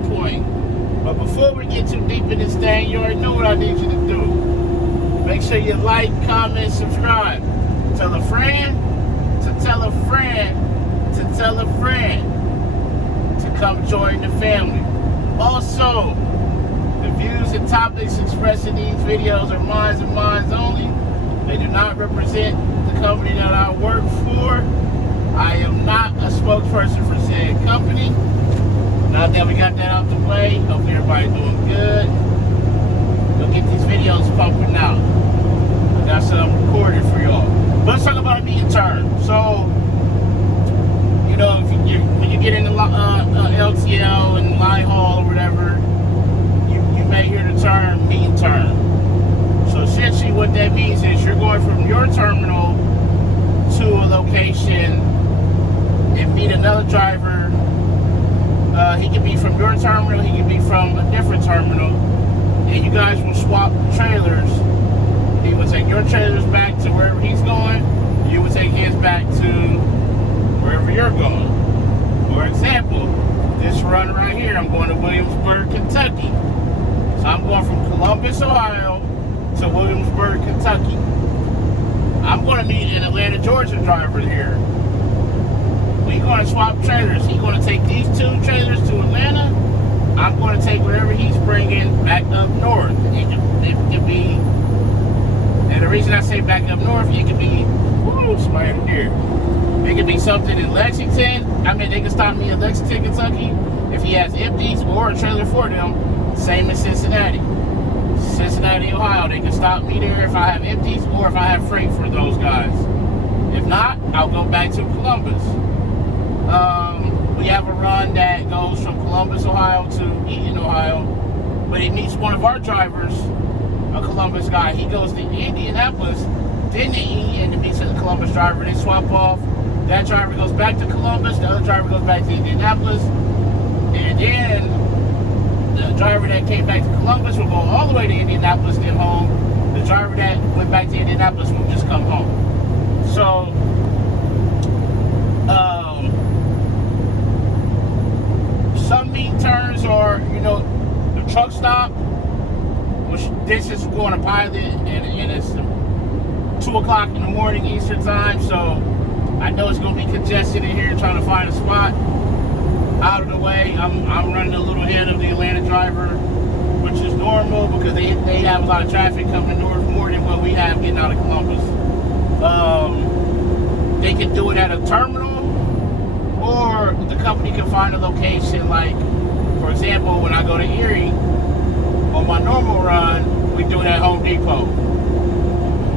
some point. But before we get too deep in this thing, you already know what I need you to do. Make sure you like, comment, subscribe. Tell a friend to tell a friend to tell a friend to come join the family. Also, the views and topics expressed in these videos are mine and mine only. They do not represent the company that I work for. I am not a spokesperson for said company. Now that we got that out the way, hopefully everybody's doing good. We'll get these videos pumping out. I got some recorded for y'all. But let's talk about meeting terms. So, you know, when you get into LTL and line haul or whatever, you may hear the term meeting term. So essentially what that means is you're going from your terminal to a location and meet another driver. He can be from your terminal, he can be from a different terminal, and you guys will swap trailers. He will take your trailers back to wherever he's going, you will take his back to wherever you're going. For example, this run right here, I'm going to Williamsburg, Kentucky. So I'm going from Columbus, Ohio to Williamsburg, Kentucky. I'm going to meet an Atlanta, Georgia driver here. We're going to swap trailers. He's going to take these two trailers to Atlanta. I'm going to take whatever he's bringing back up north. It could be, and the reason I say back up north, it could be, whoo, somebody in there. It could be something in Lexington. I mean, they can stop me in Lexington, Kentucky if he has empties or a trailer for them. Same in Cincinnati, Ohio. They can stop me there if I have empties or if I have freight for those guys. If not, I'll go back to Columbus. We have a run that goes from Columbus, Ohio to Eaton, Ohio, but he meets one of our drivers, a Columbus guy. He goes to Indianapolis, then to Eaton and meets a Columbus driver. They swap off. That driver goes back to Columbus, the other driver goes back to Indianapolis, and then the driver that came back to Columbus will go all the way to Indianapolis, then home. The driver that went back to Indianapolis will just come home. So, some meeting terms are, you know, the truck stop, which this is going to pilot, and it's 2 o'clock in the morning Eastern time, so I know it's going to be congested in here trying to find a spot. Out of the way, I'm running a little ahead of the Atlanta driver, which is normal because they have a lot of traffic coming north, more than what we have getting out of Columbus. They can do it at a terminal, or the company can find a location. Like, for example, when I go to Erie, on my normal run, we do it at Home Depot.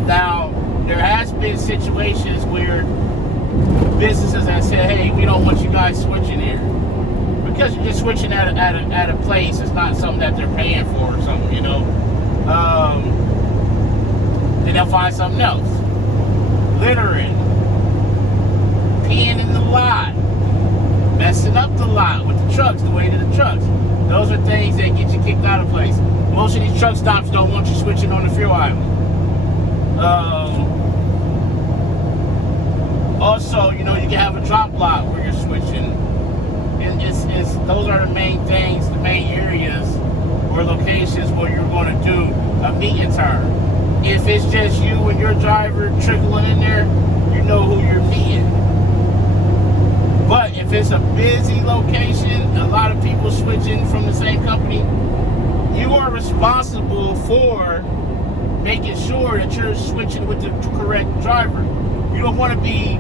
Now, there has been situations where businesses have said, hey, we don't want you guys switching here. Because you're just switching at a place, it's not something that they're paying for or something, you know. Then they'll find something else. Littering, peeing in the lot, messing up the lot with the trucks, the weight of the trucks. Those are things that get you kicked out of place. Most of these truck stops don't want you switching on the fuel island. Also, you know, you can have a drop lot where you're switching. And those are the main things, the main areas or locations where you're going to do a meeting term. If it's just you and your driver trickling in there, you know who you're meeting. But if it's a busy location, a lot of people switching from the same company, you are responsible for making sure that you're switching with the correct driver. You don't want to be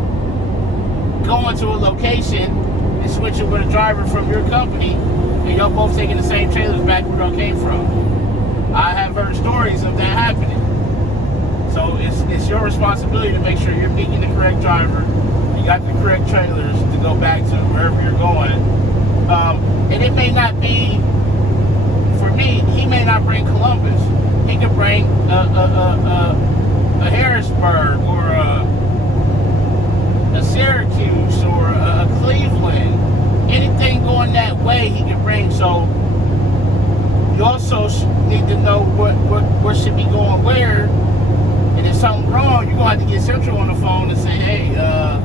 going to a location and switching with a driver from your company and y'all both taking the same trailers back where y'all came from. I have heard stories of that happening. So it's your responsibility to make sure you're meeting the correct driver, you got the correct trailers to go back to wherever you're going. And it may not be, for me, he may not bring Columbus. He could bring a Harrisburg or a Syracuse or a Cleveland. Anything going that way he can bring. So you also need to know what should be going where. And if something's wrong, you're going to have to get Central on the phone and say, hey, am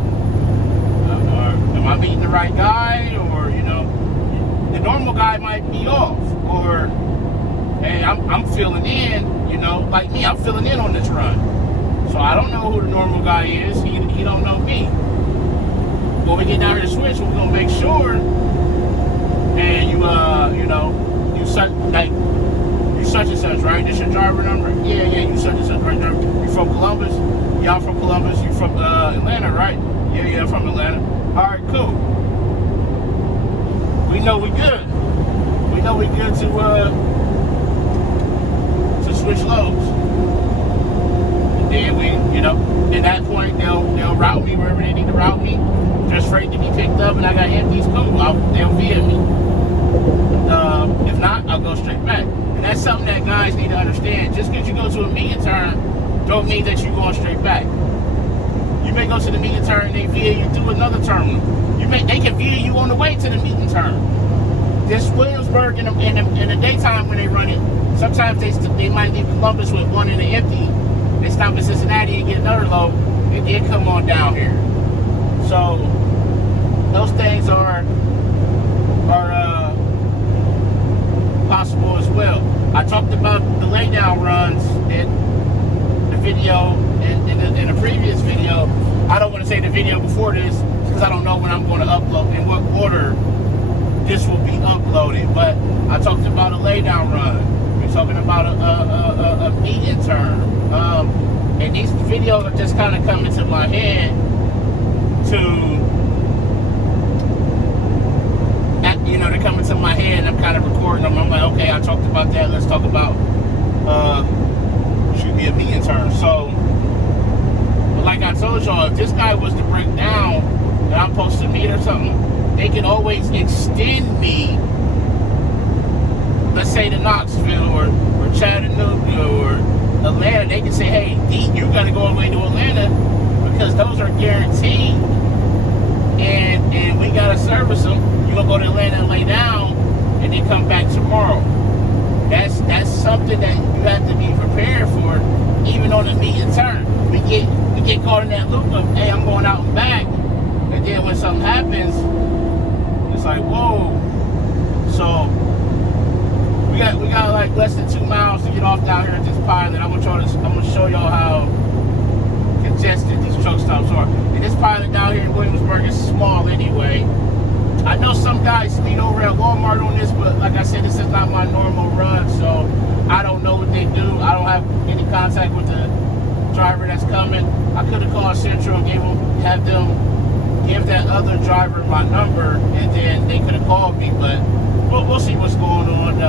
I meeting the right guy? Or, you know, normal guy might be off, or hey, I'm filling in, you know, like me, I'm filling in on this run. So I don't know who the normal guy is. He don't know me. When we get down here to switch, we're gonna make sure. And you know, you such and such, right? This your driver number? Yeah, you such and such, right there. You from Columbus? Yeah, I'm from Columbus. You from Atlanta, right? Yeah, I'm from Atlanta. All right, cool. We know we good. We know we good to switch loads. And then we, you know, at that point they'll route me wherever they need to route me. Just freight to be picked up, and I got empties. Cool. They'll via me. If not, I'll go straight back. And that's something that guys need to understand. Just because you go to a median turn, don't mean that you're going straight back. You may go to the median turn and they via you through another terminal. They can via you on the way to the median turn. This Williamsburg in the daytime when they run it, sometimes they might leave Columbus with one in the empty. They stop in Cincinnati and get another load, and then come on down here. So those things are possible as well. I talked about the laydown runs in the video in the previous video. I don't want to say the video before this because I don't know when I'm going to upload, in what order this will be uploaded. But I talked about a laydown run. We're talking about a median turn. And these videos are just kind of coming to my head they're coming to my head, and I'm kind of recording them. I'm like, okay, I talked about that. Let's talk about should be a median turn. So, but like I told y'all, if this guy was to break down that I'm supposed to meet or something, they can always extend me. Let's say to Knoxville or Chattanooga or Atlanta. They can say, hey, D, you got to go all the way to Atlanta because those are guaranteed, and we got to service them. You're going to go to Atlanta and lay down and then come back tomorrow. That's something that you have to be prepared for, even on the median turn. We get caught in that loop of, hey, I'm going out and back, and then when something happens, it's like, whoa. So we got like less than 2 miles to get off down here at this pilot. I'm gonna show y'all how congested these truck stops are. And this pilot down here in Williamsburg is small anyway. I know some guys speed over at Walmart on this, but like I said, this is not my normal run, so I don't know what they do. I don't have any contact with the driver that's coming. I could have called Central and have them give that other driver my number, and then they could have called me, but we'll see what's going on.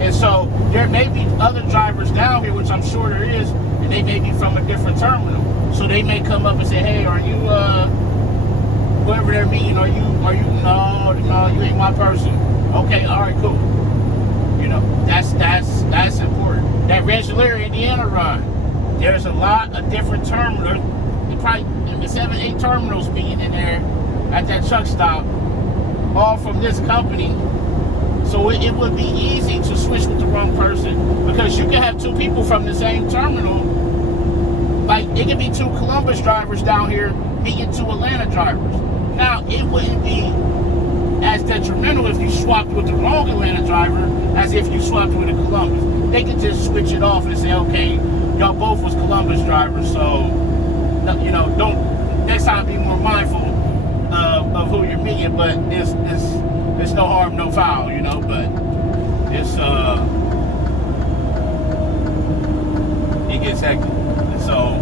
And so there may be other drivers down here, which I'm sure there is, and they may be from a different terminal. So they may come up and say, hey, are you whoever they're meeting, are you no, you ain't my person. Okay, all right, cool. You know, that's important. That Rensselaer, Indiana run, there's a lot of different terminals. Probably 7-8 terminals being in there at that truck stop, all from this company. So it would be easy to switch with the wrong person, because you can have 2 people from the same terminal. Like, it could be 2 Columbus drivers down here meeting 2 Atlanta drivers. Now, it wouldn't be as detrimental if you swapped with the wrong Atlanta driver as if you swapped with a Columbus. They could just switch it off and say, okay, y'all both was Columbus drivers, so, you know, don't, next time be more mindful of who you're meeting, but it's no harm, no foul, you know, but it's, it gets hectic. And so,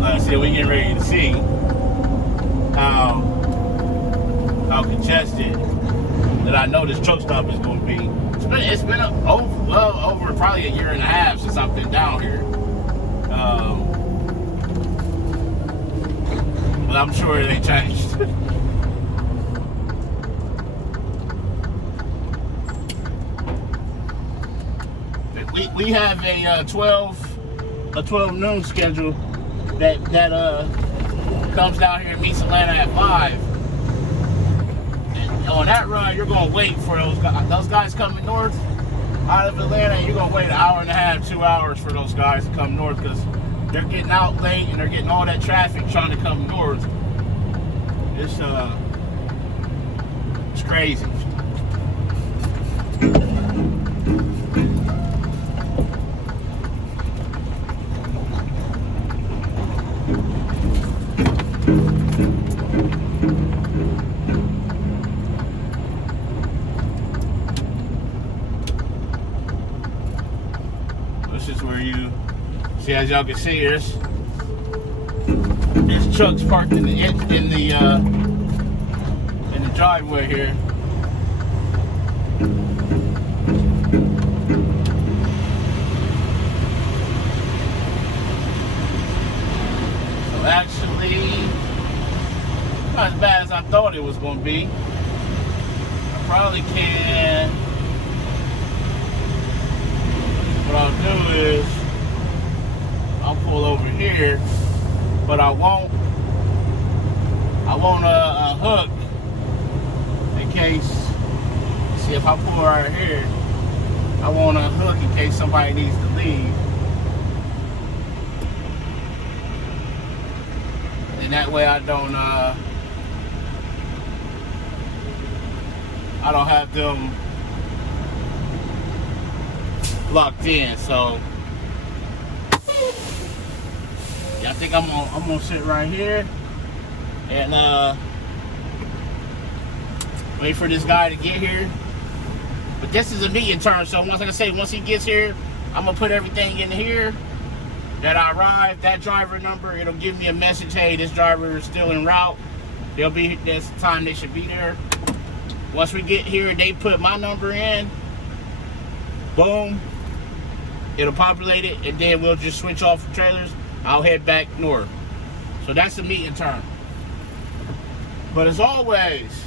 like I said, we getting ready to see how congested that I know this truck stop is going to be. It's been over probably a year and a half since I've been down here. But I'm sure they changed. We have a 12 noon schedule that comes down here and meets Atlanta at 5. And on that run, you're gonna wait for those guys coming north out of Atlanta. And you're gonna wait an hour and a half, 2 hours for those guys to come north, because they're getting out late and they're getting all that traffic trying to come north. It's It's crazy. This is where you see, as y'all can see, there's trucks parked in the driveway here. So actually, not as bad as I thought it was going to be. I probably can. What I'll do is I'll pull over here, but I won't a hook in case. See, if I pull right here, I want a hook in case somebody needs to leave, and that way I don't have them locked in. So yeah, I think I'm gonna sit right here and wait for this guy to get here. But this is a meeting term, so once, like I say, once he gets here, I'm gonna put everything in here that I arrived, that driver number. It'll give me a message, hey, this driver is still en route. They'll be, this time they should be there. Once we get here, they put my number in, boom, it'll populate it, and then we'll just switch off the trailers. I'll head back north. So that's the meeting term. But as always,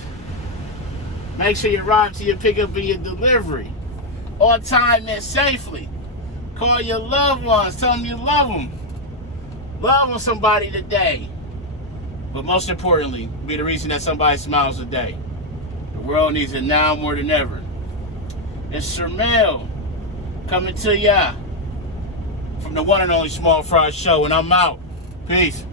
make sure you arrive to your pickup and your delivery on time and safely. Call your loved ones, tell them you love them. Love on somebody today. But most importantly, be the reason that somebody smiles today. The world needs it now more than ever. It's Shermel coming to ya from the one and only Small Fry Show, and I'm out. Peace.